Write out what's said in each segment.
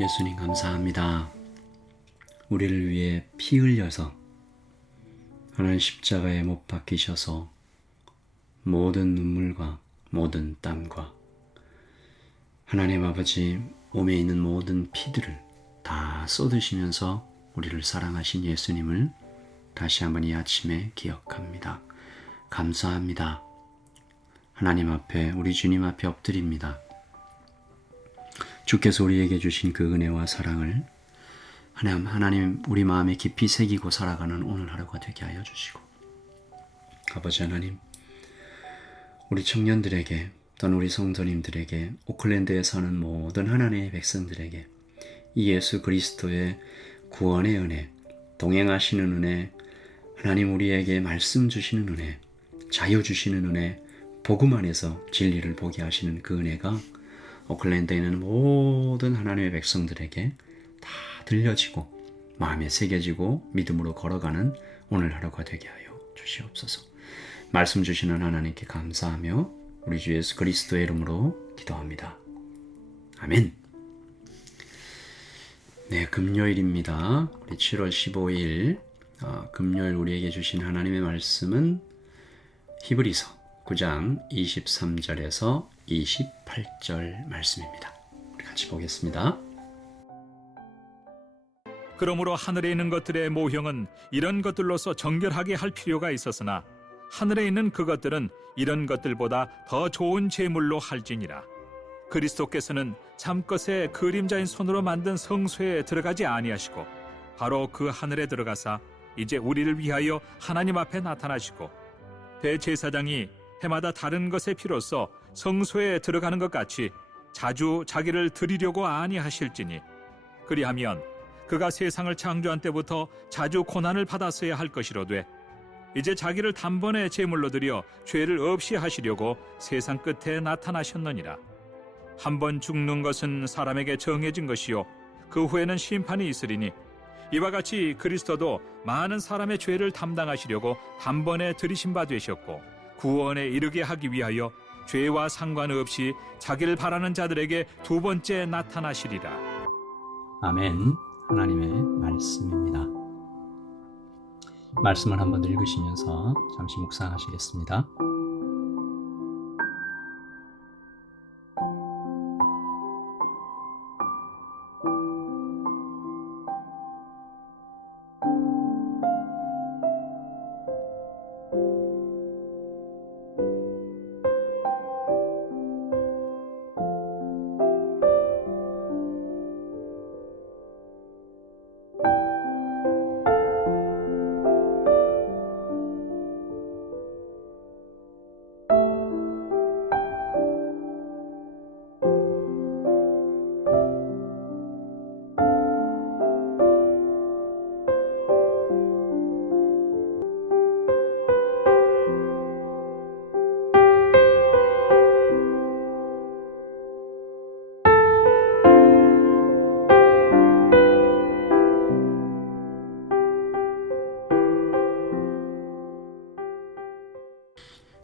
예수님 감사합니다. 우리를 위해 피 흘려서 하나님 십자가에 못 박히셔서 모든 눈물과 모든 땀과 하나님 아버지 몸에 있는 모든 피들을 다 쏟으시면서 우리를 사랑하신 예수님을 다시 한번 이 아침에 기억합니다. 감사합니다. 하나님 앞에, 우리 주님 앞에 엎드립니다. 주께서 우리에게 주신 그 은혜와 사랑을 하나님 우리 마음에 깊이 새기고 살아가는 오늘 하루가 되게 하여 주시고, 아버지 하나님, 우리 청년들에게 또는 우리 성도님들에게, 오클랜드에 사는 모든 하나님의 백성들에게 이 예수 그리스도의 구원의 은혜, 동행하시는 은혜, 하나님 우리에게 말씀 주시는 은혜, 자유 주시는 은혜, 복음 안에서 진리를 보게 하시는 그 은혜가 오클랜드에 있는 모든 하나님의 백성들에게 다 들려지고 마음에 새겨지고 믿음으로 걸어가는 오늘 하루가 되게 하여 주시옵소서. 말씀 주시는 하나님께 감사하며 우리 주 예수 그리스도의 이름으로 기도합니다. 아멘. 네, 금요일입니다. 우리 7월 15일 금요일 우리에게 주신 하나님의 말씀은 히브리서 9장 23절에서 28절 말씀입니다. 우리 같이 보겠습니다. 그러므로 하늘에 있는 것들의 모형은 이런 것들로서 정결하게 할 필요가 있었으나 하늘에 있는 그것들은 이런 것들보다 더 좋은 제물로 할지니라. 그리스도께서는 참것의 그림자인 손으로 만든 성소에 들어가지 아니하시고 바로 그 하늘에 들어가사 이제 우리를 위하여 하나님 앞에 나타나시고 대제사장이 해마다 다른 것의 피로써 성소에 들어가는 것 같이 자주 자기를 드리려고 아니하실지니 그리하면 그가 세상을 창조한 때부터 자주 고난을 받았어야 할 것이로되 이제 자기를 단번에 제물로 드려 죄를 없이 하시려고 세상 끝에 나타나셨느니라. 한 번 죽는 것은 사람에게 정해진 것이요 그 후에는 심판이 있으리니 이와 같이 그리스도도 많은 사람의 죄를 담당하시려고 단번에 들이신 바 되셨고 구원에 이르게 하기 위하여 죄와 상관없이 자기를 바라는 자들에게 두 번째 나타나시리라. 아멘. 하나님의 말씀입니다. 말씀을 한번 읽으시면서 잠시 묵상하시겠습니다.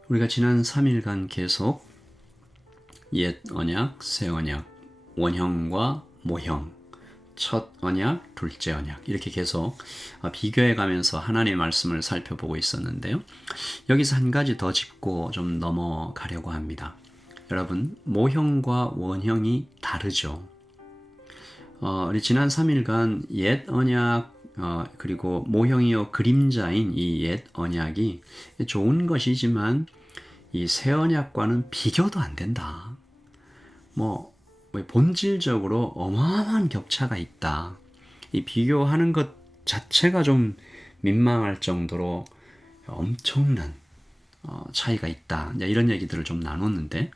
우리가 지난 3일간 계속 옛 언약, 새 언약, 원형과 모형, 첫 언약, 둘째 언약 이렇게 계속 비교해 가면서 하나님의 말씀을 살펴보고 있었는데요. 여기서 한 가지 더 짚고 좀 넘어가려고 합니다. 여러분, 모형과 원형이 다르죠. 우리 지난 3일간 옛 언약 그리고 모형이요 그림자인 이 옛 언약이 좋은 것이지만 이 새 언약과는 비교도 안 된다. 본질적으로 어마어마한 격차가 있다. 이 비교하는 것 자체가 좀 민망할 정도로 엄청난 차이가 있다. 이런 얘기들을 좀 나눴는데,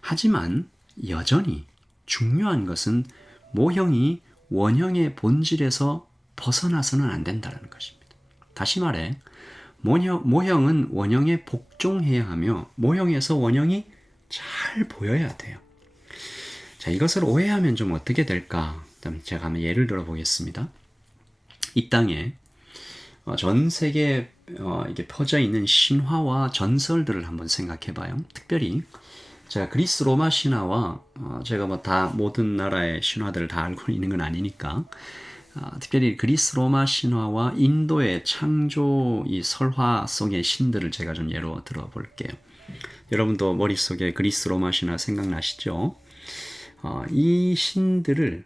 하지만 여전히 중요한 것은 모형이 원형의 본질에서 벗어나서는 안 된다는 것입니다. 다시 말해 모형은 원형에 복종해야 하며 모형에서 원형이 잘 보여야 돼요. 자, 이것을 오해하면 좀 어떻게 될까? 제가 한번 예를 들어 보겠습니다. 이 땅에 전 세계에 이게 퍼져 있는 신화와 전설들을 한번 생각해 봐요. 특별히 제가 그리스 로마 신화와 제가 뭐 다 모든 나라의 신화들을 다 알고 있는 건 아니니까 특별히 그리스 로마 신화와 인도의 창조 이 설화 속의 신들을 제가 좀 예로 들어볼게요. 여러분도 머릿속에 그리스 로마 신화 생각나시죠? 이 신들을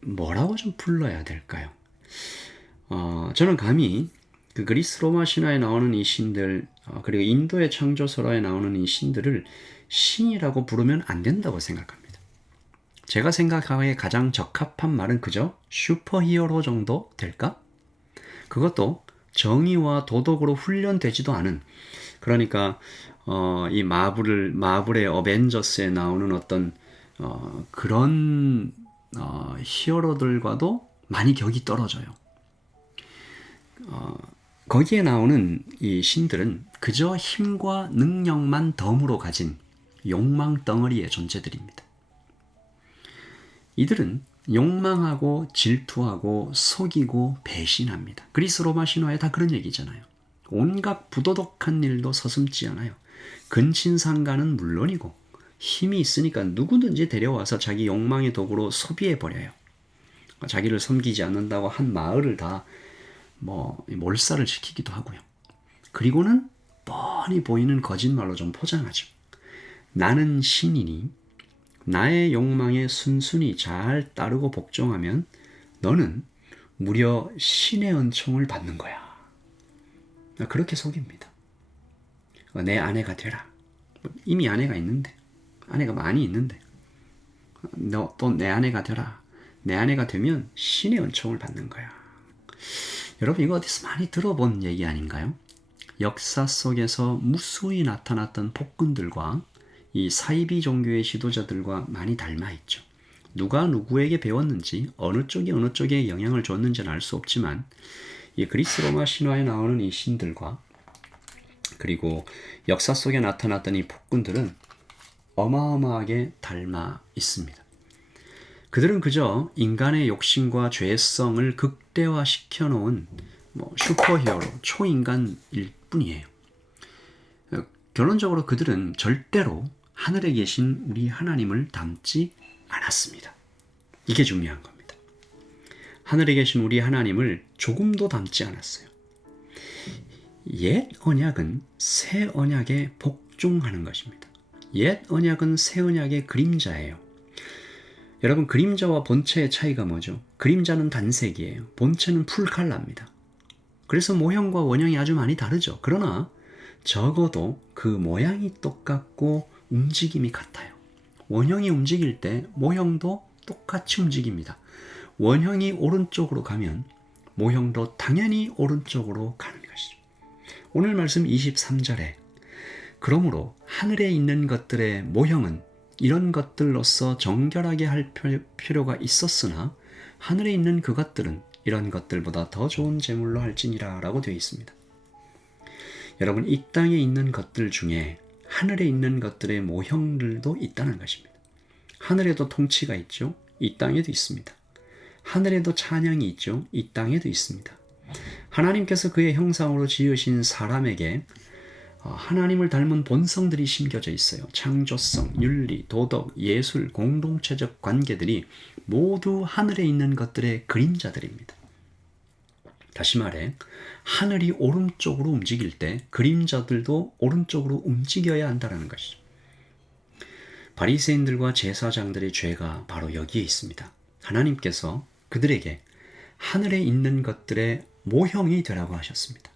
뭐라고 좀 불러야 될까요? 저는 감히 그 그리스 로마 신화에 나오는 이 신들 그리고 인도의 창조 설화에 나오는 이 신들을 신이라고 부르면 안 된다고 생각합니다. 제가 생각하기에 가장 적합한 말은 그저 슈퍼히어로 정도 될까? 그것도 정의와 도덕으로 훈련되지도 않은, 그러니까 이 마블의 어벤져스에 나오는 어떤 그런 히어로들과도 많이 격이 떨어져요. 거기에 나오는 이 신들은 그저 힘과 능력만 덤으로 가진 욕망 덩어리의 존재들입니다. 이들은 욕망하고 질투하고 속이고 배신합니다. 그리스 로마 신화에 다 그런 얘기잖아요. 온갖 부도덕한 일도 서슴지 않아요. 근친상간은 물론이고 힘이 있으니까 누구든지 데려와서 자기 욕망의 도구로 소비해버려요. 자기를 섬기지 않는다고 한 마을을 다 몰살을 시키기도 하고요. 그리고는 뻔히 보이는 거짓말로 좀 포장하죠. 나는 신이니 나의 욕망에 순순히 잘 따르고 복종하면 너는 무려 신의 은총을 받는 거야. 그렇게 속입니다. 내 아내가 되라. 이미 아내가 있는데, 아내가 많이 있는데, 너 또 내 아내가 되라. 내 아내가 되면 신의 은총을 받는 거야. 여러분 이거 어디서 많이 들어본 얘기 아닌가요? 역사 속에서 무수히 나타났던 폭군들과 이 사이비 종교의 지도자들과 많이 닮아있죠. 누가 누구에게 배웠는지 어느 쪽이 어느 쪽에 영향을 줬는지는 알 수 없지만 이 그리스 로마 신화에 나오는 이 신들과 그리고 역사 속에 나타났던 이 폭군들은 어마어마하게 닮아 있습니다. 그들은 그저 인간의 욕심과 죄성을 극대화시켜 놓은 슈퍼히어로, 초인간일 뿐이에요. 결론적으로 그들은 절대로 하늘에 계신 우리 하나님을 닮지 않았습니다. 이게 중요한 겁니다. 하늘에 계신 우리 하나님을 조금도 닮지 않았어요. 옛 언약은 새 언약에 복종하는 것입니다. 옛 언약은 새 언약의 그림자예요. 여러분 그림자와 본체의 차이가 뭐죠? 그림자는 단색이에요. 본체는 풀칼라입니다. 그래서 모형과 원형이 아주 많이 다르죠. 그러나 적어도 그 모양이 똑같고 움직임이 같아요. 원형이 움직일 때 모형도 똑같이 움직입니다. 원형이 오른쪽으로 가면 모형도 당연히 오른쪽으로 가는 것이죠. 오늘 말씀 23절에 그러므로 하늘에 있는 것들의 모형은 이런 것들로서 정결하게 할 필요가 있었으나 하늘에 있는 그것들은 이런 것들보다 더 좋은 제물로 할지니라 라고 되어 있습니다. 여러분 이 땅에 있는 것들 중에 하늘에 있는 것들의 모형들도 있다는 것입니다. 하늘에도 통치가 있죠. 이 땅에도 있습니다. 하늘에도 찬양이 있죠. 이 땅에도 있습니다. 하나님께서 그의 형상으로 지으신 사람에게 하나님을 닮은 본성들이 심겨져 있어요. 창조성, 윤리, 도덕, 예술, 공동체적 관계들이 모두 하늘에 있는 것들의 그림자들입니다. 다시 말해 하늘이 오른쪽으로 움직일 때 그림자들도 오른쪽으로 움직여야 한다는 것이죠. 바리새인들과 제사장들의 죄가 바로 여기에 있습니다. 하나님께서 그들에게 하늘에 있는 것들의 모형이 되라고 하셨습니다.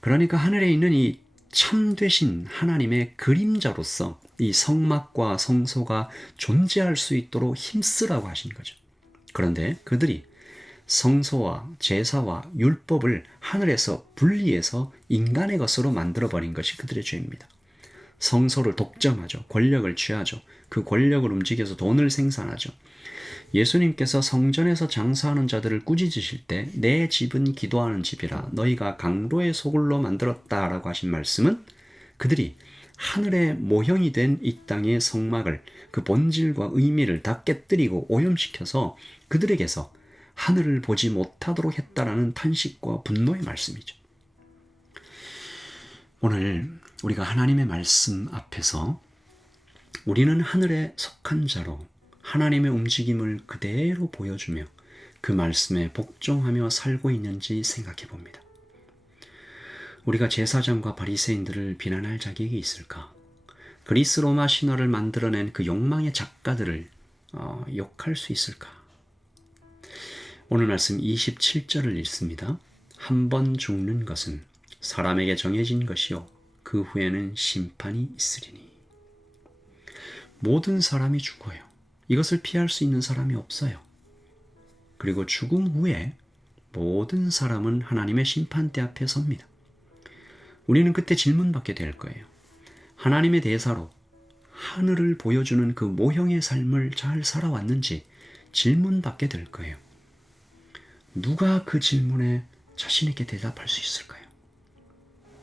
그러니까 하늘에 있는 이 참되신 하나님의 그림자로서 이 성막과 성소가 존재할 수 있도록 힘쓰라고 하신 거죠. 그런데 그들이 성소와 제사와 율법을 하늘에서 분리해서 인간의 것으로 만들어버린 것이 그들의 죄입니다. 성소를 독점하죠. 권력을 취하죠. 그 권력을 움직여서 돈을 생산하죠. 예수님께서 성전에서 장사하는 자들을 꾸짖으실 때 내 집은 기도하는 집이라 너희가 강도의 소굴로 만들었다라고 하신 말씀은 그들이 하늘의 모형이 된 이 땅의 성막을 그 본질과 의미를 다 깨뜨리고 오염시켜서 그들에게서 하늘을 보지 못하도록 했다라는 탄식과 분노의 말씀이죠. 오늘 우리가 하나님의 말씀 앞에서 우리는 하늘에 속한 자로 하나님의 움직임을 그대로 보여주며 그 말씀에 복종하며 살고 있는지 생각해 봅니다. 우리가 제사장과 바리새인들을 비난할 자격이 있을까? 그리스 로마 신화를 만들어낸 그 욕망의 작가들을 욕할 수 있을까? 오늘 말씀 27절을 읽습니다. 한 번 죽는 것은 사람에게 정해진 것이요 그 후에는 심판이 있으리니. 모든 사람이 죽어요. 이것을 피할 수 있는 사람이 없어요. 그리고 죽음 후에 모든 사람은 하나님의 심판대 앞에 섭니다. 우리는 그때 질문받게 될 거예요. 하나님의 대사로 하늘을 보여주는 그 모형의 삶을 잘 살아왔는지 질문받게 될 거예요. 누가 그 질문에 자신 있게 대답할 수 있을까요?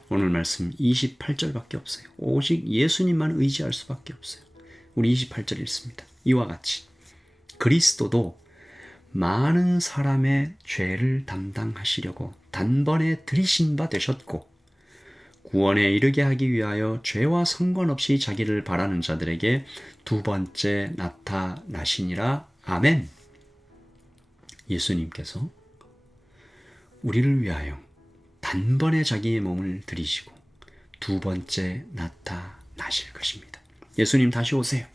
오늘 말씀 28절밖에 없어요. 오직 예수님만 의지할 수밖에 없어요. 우리 28절 읽습니다. 이와 같이 그리스도도 많은 사람의 죄를 담당하시려고 단번에 들이신 바 되셨고 구원에 이르게 하기 위하여 죄와 상관없이 자기를 바라는 자들에게 두 번째 나타나시니라. 아멘. 예수님께서 우리를 위하여 단번에 자기의 몸을 들이시고 두 번째 나타나실 것입니다. 예수님 다시 오세요.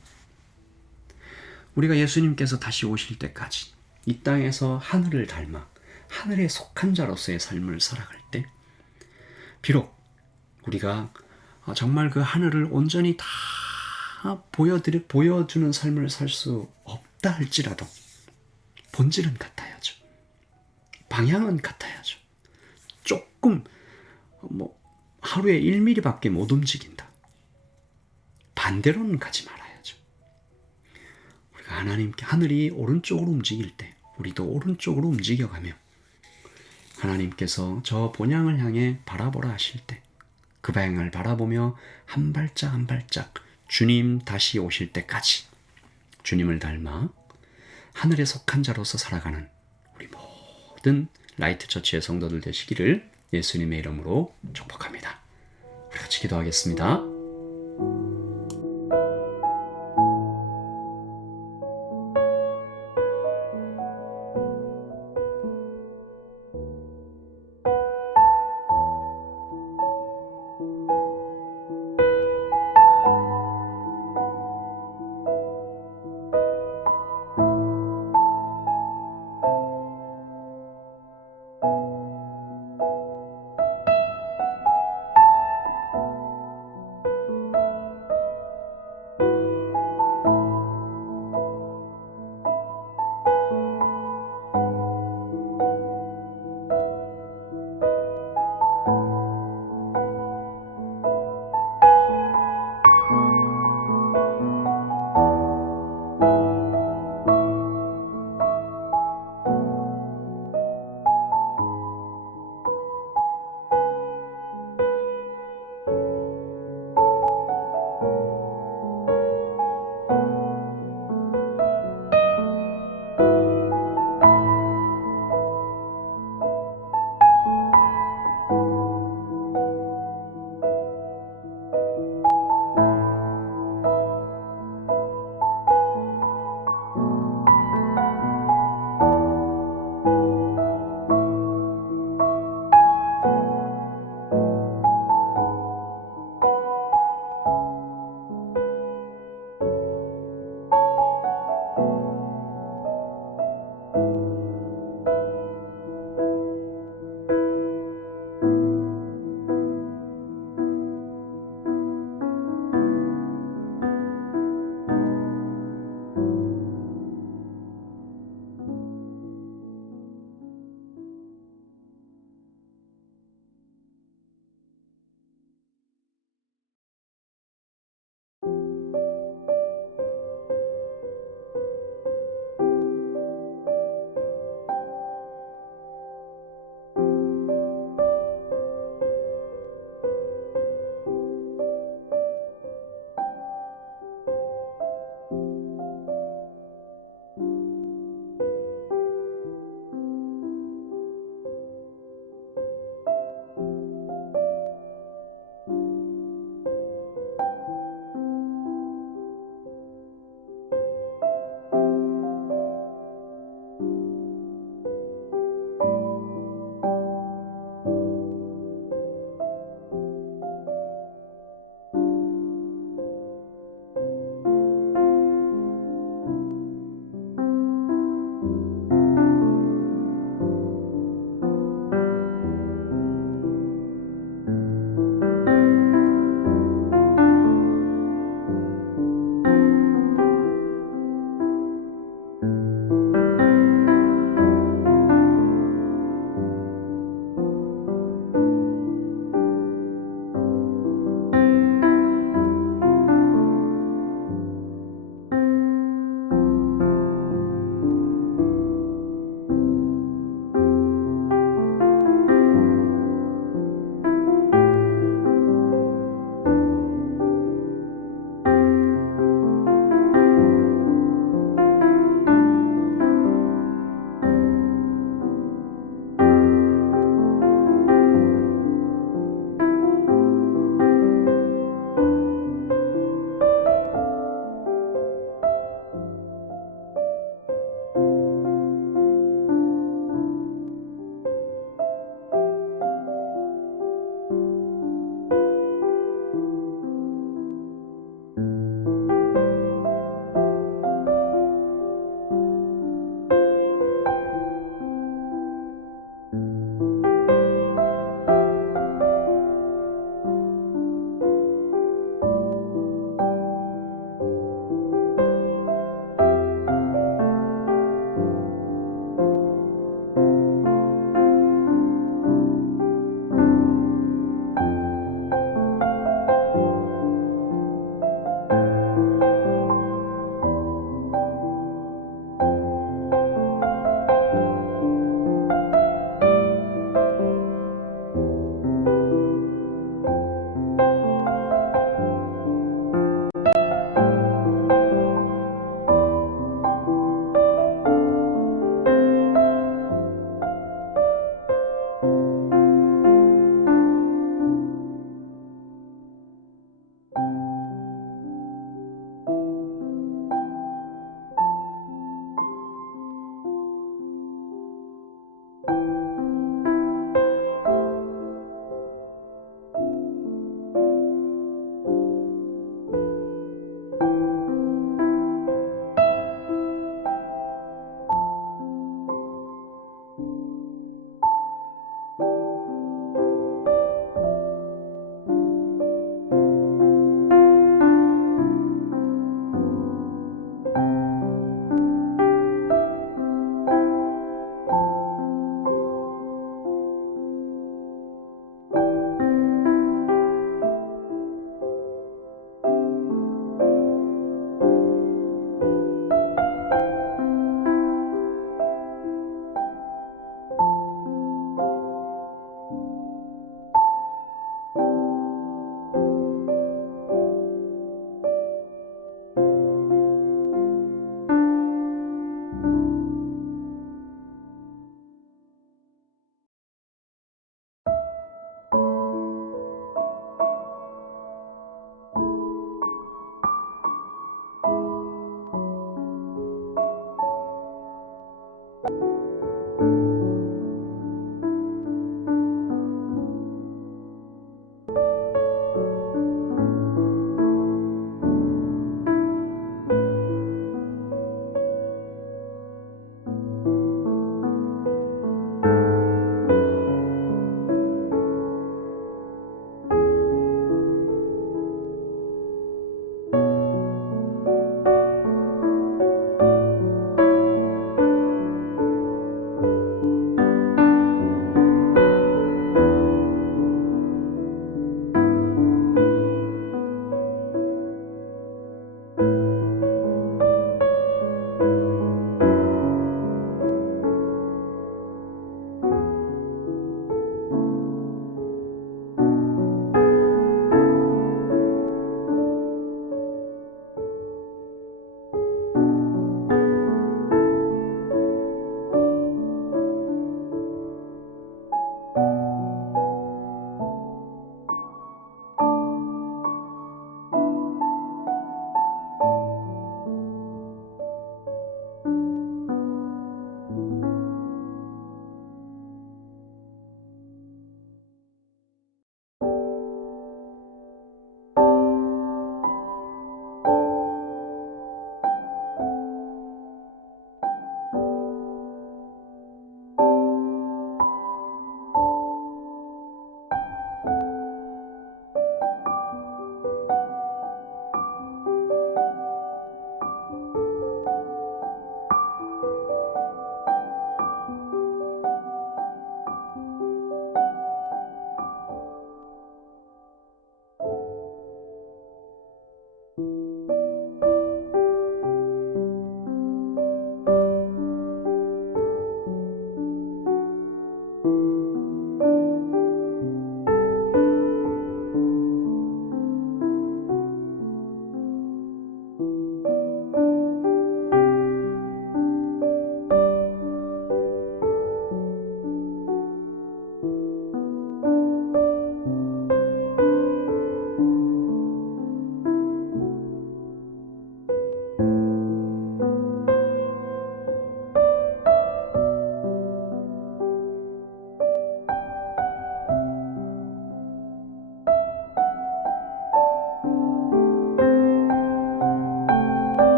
우리가 예수님께서 다시 오실 때까지 이 땅에서 하늘을 닮아 하늘에 속한 자로서의 삶을 살아갈 때 비록 우리가 정말 그 하늘을 온전히 다 보여주는 삶을 살 수 없다 할지라도 본질은 같아야죠. 방향은 같아야죠. 조금 하루에 1mm밖에 못 움직인다. 반대로는 가지 말아야죠. 우리가 하나님께 하늘이 오른쪽으로 움직일 때 우리도 오른쪽으로 움직여가며 하나님께서 저 본향을 향해 바라보라 하실 때 그 방향을 바라보며 한 발짝 한 발짝 주님 다시 오실 때까지 주님을 닮아 하늘에 속한 자로서 살아가는 우리 모든 라이트 처치의 성도들 되시기를 예수님의 이름으로 축복합니다. 우리 같이 기도하겠습니다.